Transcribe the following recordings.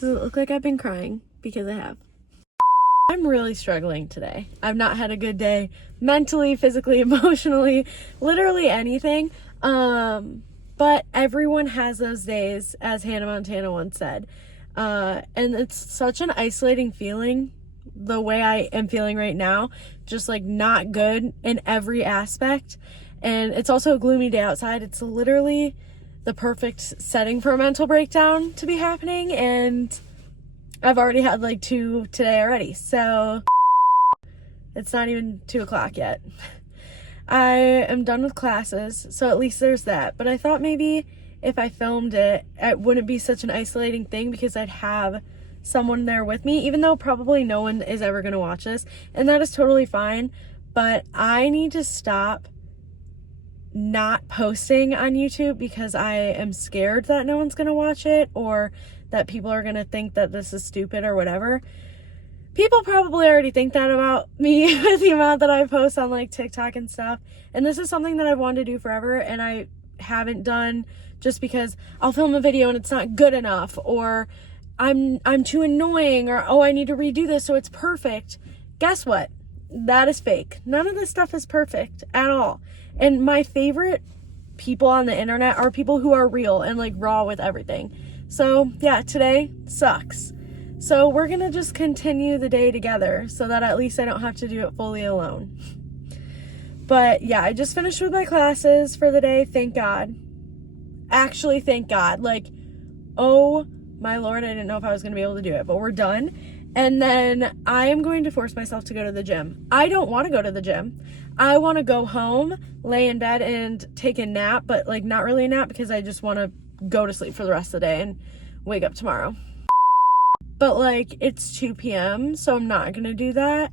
Does it look like I've been crying? Because I have. I'm really struggling today. I've not had a good day mentally, physically, emotionally, literally anything. But everyone has those days, as Hannah Montana once said. And it's such an isolating feeling, the way I am feeling right now, just like not good in every aspect. And it's also a gloomy day outside. It's literally the perfect setting for a mental breakdown to be happening, and I've already had like 2 today already, so it's not even 2 o'clock yet. I am done with classes, so at least there's that. But I thought maybe if I filmed it, it wouldn't be such an isolating thing because I'd have someone there with me, even though probably no one is ever going to watch this, and that is totally fine. But I need to stop not posting on YouTube because I am scared that no one's going to watch it, or that people are going to think that this is stupid or whatever. People probably already think that about me with the amount that I post on like TikTok and stuff. And this is something that I've wanted to do forever and I haven't done, just because I'll film a video and it's not good enough, or I'm too annoying, or oh, I need to redo this so it's perfect. Guess what? That is fake. None of this stuff is perfect at all. And my favorite people on the internet are people who are real and like raw with everything. So yeah, today sucks. So we're gonna just continue the day together so that at least I don't have to do it fully alone. But yeah, I just finished with my classes for the day, thank God. Actually, thank God. Like, oh my Lord, I didn't know if I was gonna be able to do it, but we're done. And then I am going to force myself to go to the gym. I don't want to go to the gym. I want to go home, lay in bed and take a nap, but like not really a nap because I just want to go to sleep for the rest of the day and wake up tomorrow. But like it's 2 p.m. so I'm not going to do that.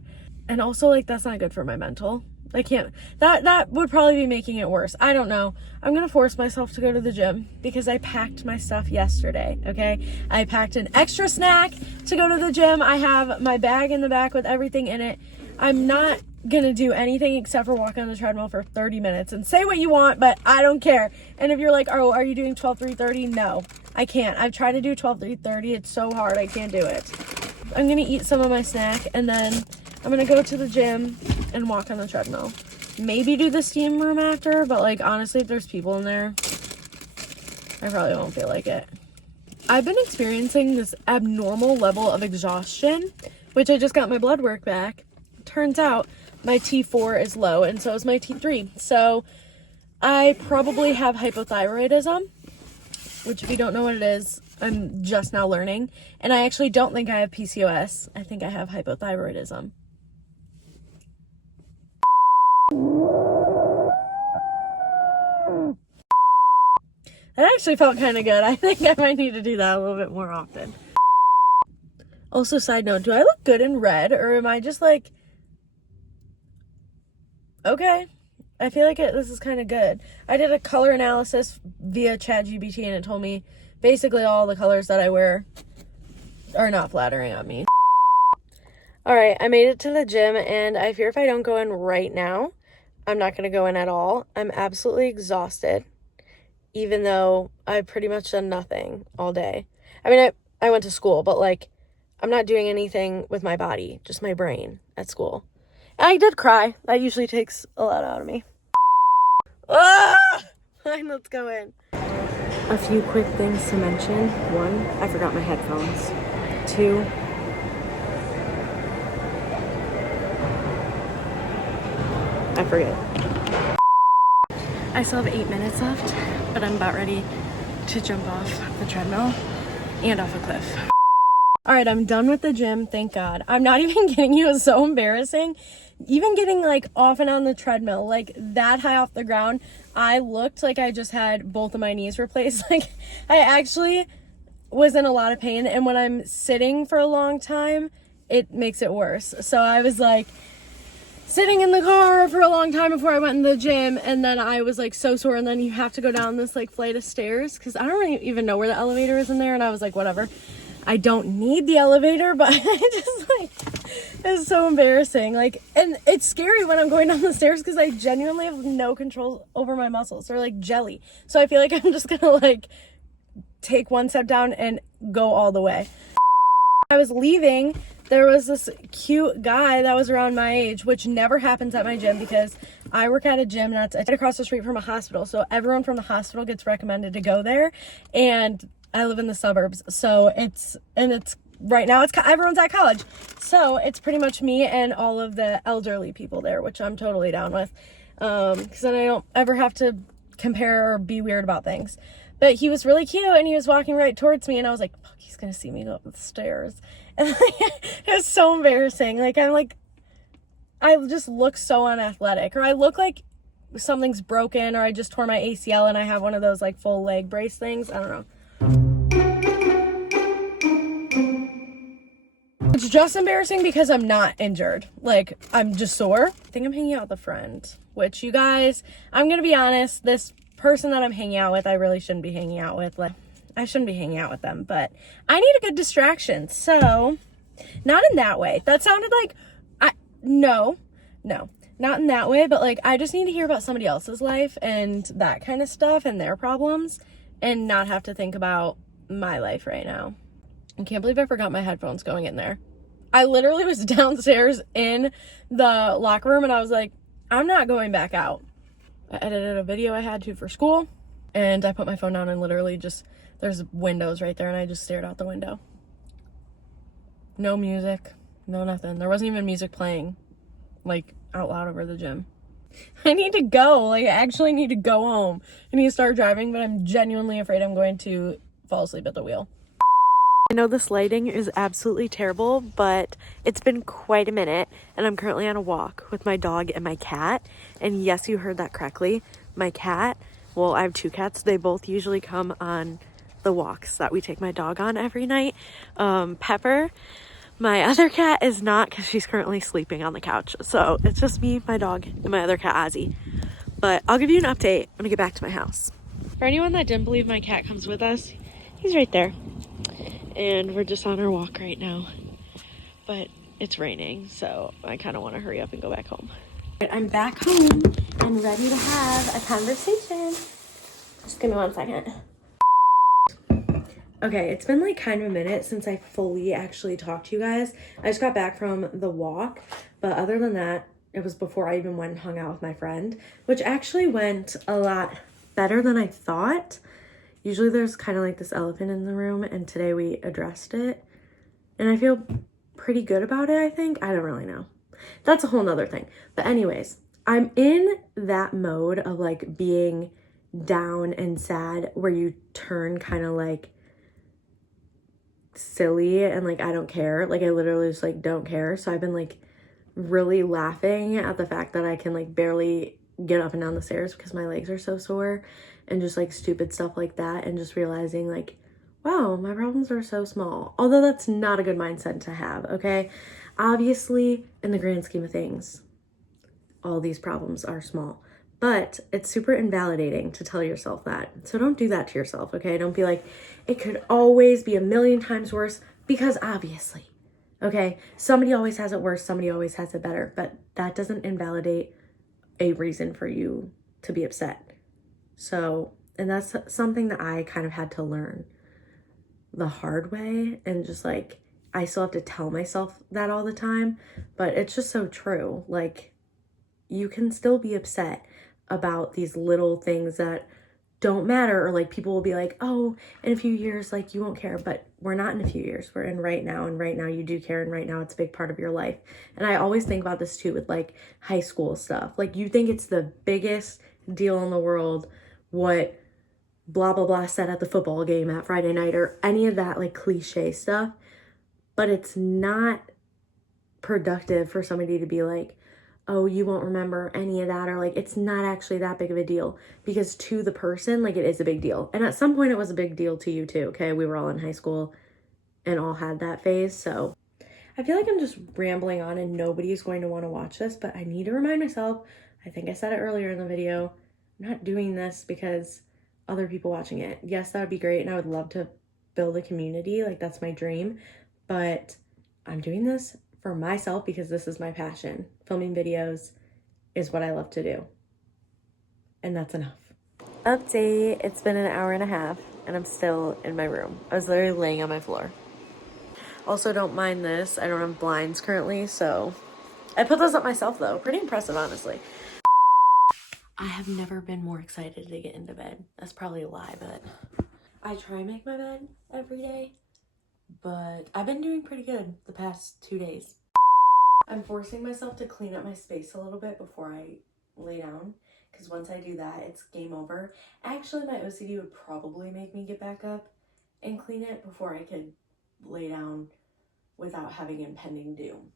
And also like that's not good for my mental. I can't. That would probably be making it worse. I don't know. I'm going to force myself to go to the gym because I packed my stuff yesterday, okay? I packed an extra snack to go to the gym. I have my bag in the back with everything in it. I'm not going to do anything except for walk on the treadmill for 30 minutes and say what you want, but I don't care. And if you're like, oh, are you doing 12-3-30? No, I can't. I've tried to do 12-3-30. It's so hard. I can't do it. I'm going to eat some of my snack and then I'm going to go to the gym and walk on the treadmill. Maybe do the steam room after, but like honestly, if there's people in there, I probably won't feel like it. I've been experiencing this abnormal level of exhaustion, which I just got my blood work back. Turns out my T4 is low and so is my T3. So I probably have hypothyroidism, which if you don't know what it is, I'm just now learning. And I actually don't think I have PCOS. I think I have hypothyroidism. That actually felt kind of good. I think I might need to do that a little bit more often. Also, side note, do I look good in red or am I just like, okay, I feel like this is kind of good. I did a color analysis via ChatGPT and it told me basically all the colors that I wear are not flattering on me. All right, I made it to the gym and I fear if I don't go in right now, I'm not going to go in at all. I'm absolutely exhausted, even though I've pretty much done nothing all day. I mean, I went to school, but like, I'm not doing anything with my body, just my brain at school. And I did cry. That usually takes a lot out of me. Ah! Fine, let's go in. A few quick things to mention. 1, I forgot my headphones. 2, I forget. I still have 8 minutes left, but I'm about ready to jump off the treadmill and off a cliff. All right, I'm done with the gym, thank God. I'm not even kidding you, it was so embarrassing. Even getting like off and on the treadmill, like that high off the ground, I looked like I just had both of my knees replaced. Like I actually was in a lot of pain, and when I'm sitting for a long time, it makes it worse. So I was like sitting in the car for a long time before I went in the gym, and then I was like so sore, and then you have to go down this like flight of stairs because I don't really even know where the elevator is in there, and I was like, whatever, I don't need the elevator, but I just like, it's so embarrassing. Like, and it's scary when I'm going down the stairs because I genuinely have no control over my muscles. They're like jelly. So I feel like I'm just gonna like take one step down and go all the way. I was leaving, there was this cute guy that was around my age, which never happens at my gym because I work at a gym that's right across the street from a hospital. So everyone from the hospital gets recommended to go there. And I live in the suburbs. So it's right now everyone's at college. So it's pretty much me and all of the elderly people there, which I'm totally down with. Because then I don't ever have to compare or be weird about things. But he was really cute and he was walking right towards me and I was like, fuck, he's gonna see me go up the stairs. And like, it was so embarrassing. Like, I just look so unathletic, or I look like something's broken, or I just tore my ACL and I have one of those like full leg brace things. I don't know. It's just embarrassing because I'm not injured. Like, I'm just sore. I think I'm hanging out with a friend, which, you guys, I'm gonna be honest, this person that I'm hanging out with, I really shouldn't be hanging out with. Like, I shouldn't be hanging out with them, but I need a good distraction. So, not in that way. That sounded like, no, not in that way, but like, I just need to hear about somebody else's life and that kind of stuff and their problems and not have to think about my life right now. I can't believe I forgot my headphones going in there. I literally was downstairs in the locker room and I was like, I'm not going back out. I edited a video I had to for school and I put my phone down and literally just, there's windows right there and I just stared out the window. No music, no nothing. There wasn't even music playing like out loud over the gym. I need to go. Like, I actually need to go home. I need to start driving, but I'm genuinely afraid I'm going to fall asleep at the wheel. I know this lighting is absolutely terrible, but it's been quite a minute and I'm currently on a walk with my dog and my cat. And yes, you heard that correctly. My cat, well, I have two cats. They both usually come on the walks that we take my dog on every night. Pepper, my other cat, is not because she's currently sleeping on the couch. So it's just me, my dog, and my other cat, Ozzy. But I'll give you an update when I get back to my house. For anyone that didn't believe my cat comes with us, he's right there. And we're just on our walk right now. But it's raining, so I kind of want to hurry up and go back home. I'm back home and ready to have a conversation. Just give me 1 second. Okay, it's been like kind of a minute since I fully actually talked to you guys. I just got back from the walk, but other than that, it was before I even went and hung out with my friend, which actually went a lot better than I thought. Usually there's kind of like this elephant in the room, and today we addressed it, and I feel pretty good about it, I think. I don't really know. That's a whole nother thing. But anyways, I'm in that mode of like being down and sad where you turn kind of like silly and like I don't care. Like, I literally just like don't care. So I've been like really laughing at the fact that I can like barely get up and down the stairs because my legs are so sore, and just like stupid stuff like that, and just realizing like, wow, my problems are so small. Although that's not a good mindset to have, okay? Obviously, in the grand scheme of things, all these problems are small, but it's super invalidating to tell yourself that. So don't do that to yourself, okay? Don't be like, it could always be a million times worse, because obviously, okay? Somebody always has it worse, somebody always has it better, but that doesn't invalidate a reason for you to be upset. So, and that's something that I kind of had to learn the hard way, and just like, I still have to tell myself that all the time, but it's just so true. Like, you can still be upset about these little things that don't matter, or like people will be like, oh, in a few years, like you won't care, but we're not in a few years, we're in right now, and right now you do care, and right now it's a big part of your life. And I always think about this too with like high school stuff. Like, you think it's the biggest deal in the world what blah blah blah said at the football game at Friday night, or any of that like cliche stuff, but it's not productive for somebody to be like, oh, you won't remember any of that, or like, it's not actually that big of a deal, because to the person, like, it is a big deal. And at some point it was a big deal to you too, okay? We were all in high school and all had that phase. So I feel like I'm just rambling on and nobody's going to want to watch this, but I need to remind myself, I think I said it earlier in the video, I'm not doing this because other people watching it. Yes, that would be great, and I would love to build a community, like that's my dream, but I'm doing this for myself because this is my passion. Filming videos is what I love to do, and that's enough. Update, it's been an hour and a half and I'm still in my room. I was literally laying on my floor. Also, don't mind this. I don't have blinds currently, so I put those up myself though. Pretty impressive, honestly. I have never been more excited to get into bed. That's probably a lie, but I try and make my bed every day, but I've been doing pretty good the past 2 days. I'm forcing myself to clean up my space a little bit before I lay down, because once I do that, it's game over. Actually, my OCD would probably make me get back up and clean it before I could lay down without having impending doom.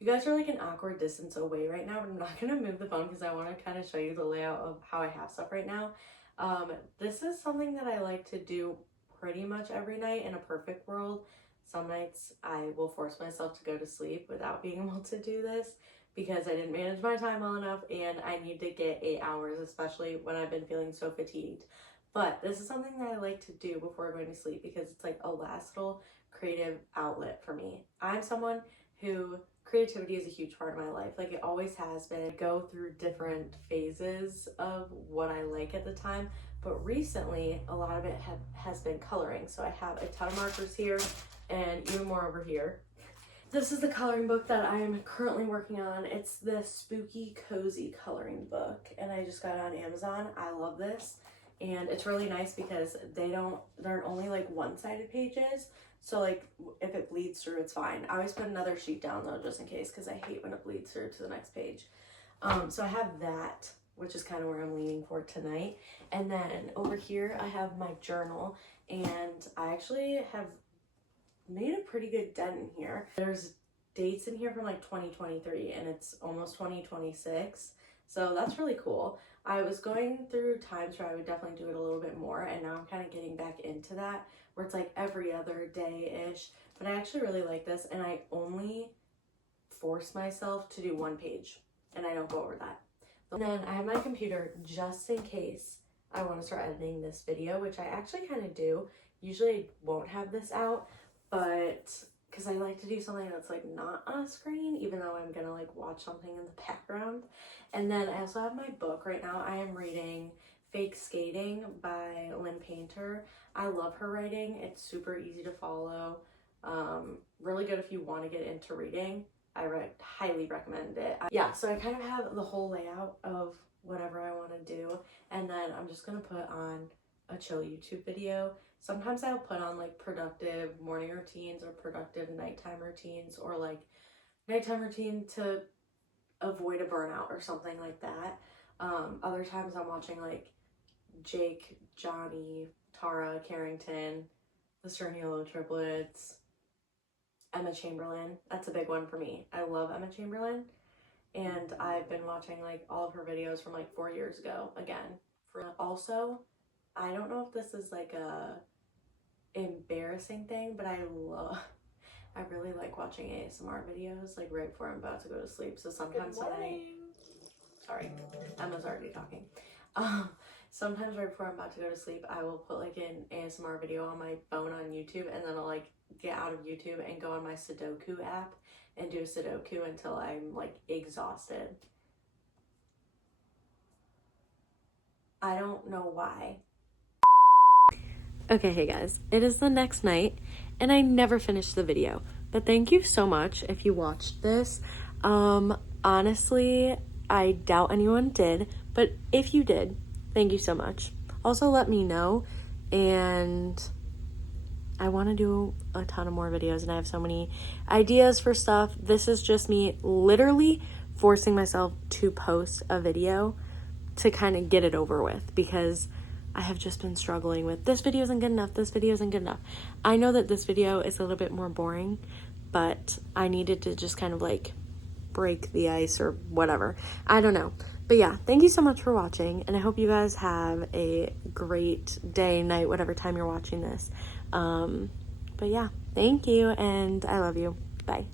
You guys are like an awkward distance away right now, but I'm not gonna move the phone because I want to kind of show you the layout of how I have stuff right now. This is something that I like to do pretty much every night in a perfect world. Some nights I will force myself to go to sleep without being able to do this because I didn't manage my time well enough and I need to get 8 hours, especially when I've been feeling so fatigued. But this is something that I like to do before going to sleep because it's like a last little creative outlet for me. I'm someone who creativity is a huge part of my life. Like, it always has been. I go through different phases of what I like at the time, but recently a lot of it has been coloring. So I have a ton of markers here and even more over here. This is the coloring book that I am currently working on. It's the Spooky Cozy coloring book and I just got it on Amazon. I love this and it's really nice because they're only like one-sided pages. So like if it bleeds through, it's fine. I always put another sheet down though, just in case, because I hate when it bleeds through to the next page. So I have that, which is kind of where I'm leaning for tonight. And then over here, I have my journal and I actually have made a pretty good dent in here. There's dates in here from like 2023 and it's almost 2026. So that's really cool. I was going through times where I would definitely do it a little bit more and now I'm kind of getting back into that where it's like every other day-ish. But I actually really like this and I only force myself to do 1 page and I don't go over that. And then I have my computer just in case I want to start editing this video, which I actually kind of do. Usually I won't have this out, but because I like to do something that's like not on a screen, even though I'm gonna like watch something in the background. And then I also have my book right now. I am reading Fake Skating by Lynn Painter. I love her writing. It's super easy to follow. Really good if you want to get into reading. I highly recommend it. Yeah, so I kind of have the whole layout of whatever I want to do. And then I'm just gonna put on a chill YouTube video. Sometimes I'll put on like productive morning routines or productive nighttime routines or like nighttime routine to avoid a burnout or something like that. Other times I'm watching like Jake, Johnny, Tara, Carrington, the Sternilo triplets, Emma Chamberlain. That's a big one for me. I love Emma Chamberlain and I've been watching like all of her videos from like 4 years ago again. Also, I don't know if this is like a embarrassing thing, but I really like watching ASMR videos like right before I'm about to go to sleep. So sometimes sorry, Emma's already talking. Sometimes right before I'm about to go to sleep, I will put like an ASMR video on my phone on YouTube and then I'll like get out of YouTube and go on my Sudoku app and do a Sudoku until I'm like exhausted. I don't know why. Okay, hey guys, it is the next night and I never finished the video, but thank you so much if you watched this. Honestly, I doubt anyone did, but if you did, thank you so much. Also, let me know, and I want to do a ton of more videos and I have so many ideas for stuff. This is just me literally forcing myself to post a video to kind of get it over with because I have just been struggling with this video isn't good enough, this video isn't good enough. I know that this video is a little bit more boring, but I needed to just kind of like break the ice or whatever. I don't know. But yeah, thank you so much for watching and I hope you guys have a great day, night, whatever time you're watching this. But yeah, thank you and I love you. Bye.